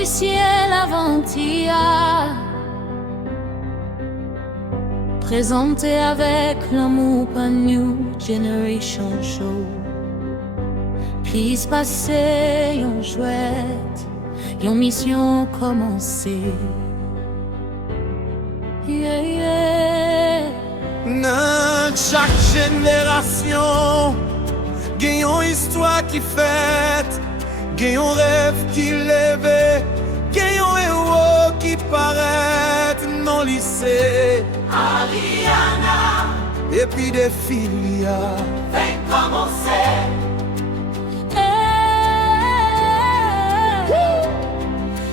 officiel avant-hier, présenté avec l'amour par New Generation Show. Please passer yon chouette, yon mission commencée. Yeah, yeah. Dans chaque génération, gen yon histoire qui fête, gen yon rêve qui lève, gen yon héros qui paraît dans lycée. Ariana, Et puis des filles fait commencer.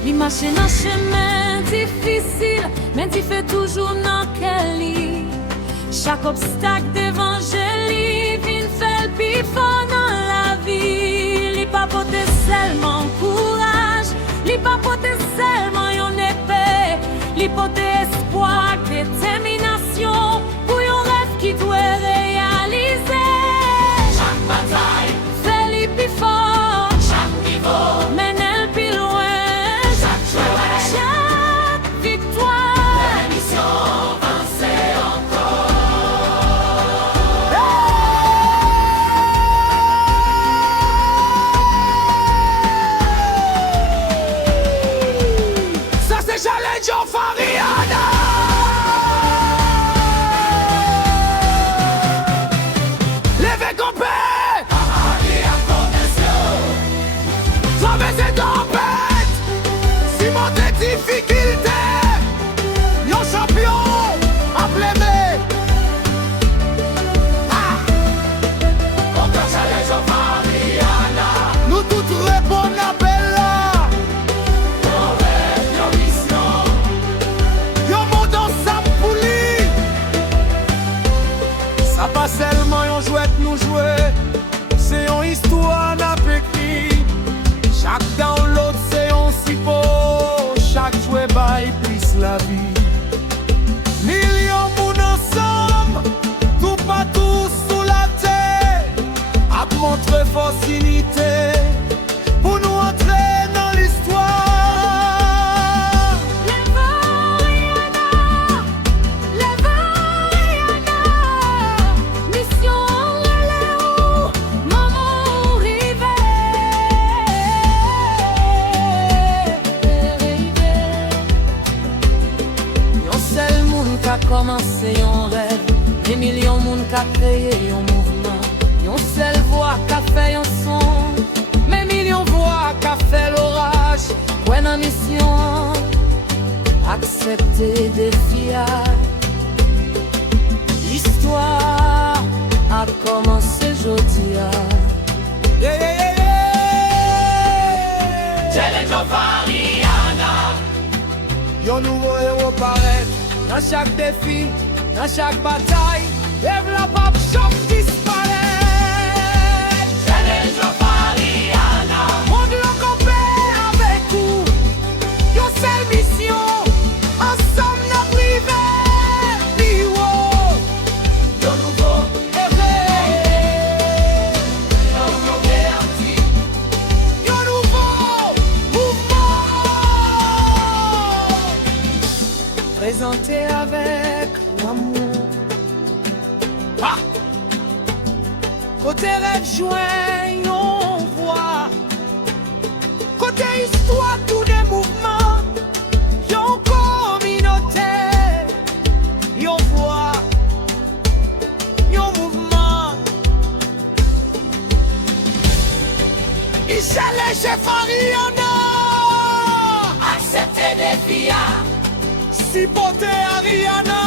Li marche nan chemin difficile, mais il fait toujours nan Kelly. Chaque obstacle devant joli, vin fait pi fort dans la vie. Li pa pote seulement courage, li pa pote seulement yon épée, li pote espoir, détermination pour yon rêve qui doit réaliser. Chaque bataille, Fait li pi fort, chaque niveau, mène el pi loin. chaque chouette, Chaque victoire, la mission avancée encore. ça c'est Challenge of Ariana. Levez compère, traversez tempête, surmonter difficulté, yon champion appelé. Encore Challenge of Ariana, Nous tous répondons à appel là. nos rêves, nos missions. Yon monde ensemble pour lui. Ça pas seulement yon jouet nous jouer, c'est yon histoire n'a écrit. Chaque download c'est yon sipo, chaque jouet bail plus la vie. Millions moun ensemble, tout partout sous la terre, a montré force unité pour nous entrer dans l'histoire. mission relais où maman Yon seul moun ka commencé yon rêve, des millions moun ka créé yon mouvement. Yon seul voix ka fait yon son, mais millions voix ka fait l'orage. Ouais nan mission, accepter défi. L'histoire a commencé jodi. Yeah, yeah, yeah, yeah. Challenge of Ariana, Yon nouveau héros paraît dans chaque défi, dans chaque bataille. Lève la pape, choc disparaît. Challenge of Ariana, Monde le compère avec vous. Yon seule mission, ensemble n'a privé. Liwo, nos nouveaux, nos nouveaux garantis. yon nouveau mouvement. Présenté avec l'amour. Côté rêve joint, on voit. Côté histoire, tous les mouvements. Yon communauté, yon voix, yon mouvement. Il challenge chef Ariana. Accepter des filles, Si porter Ariana.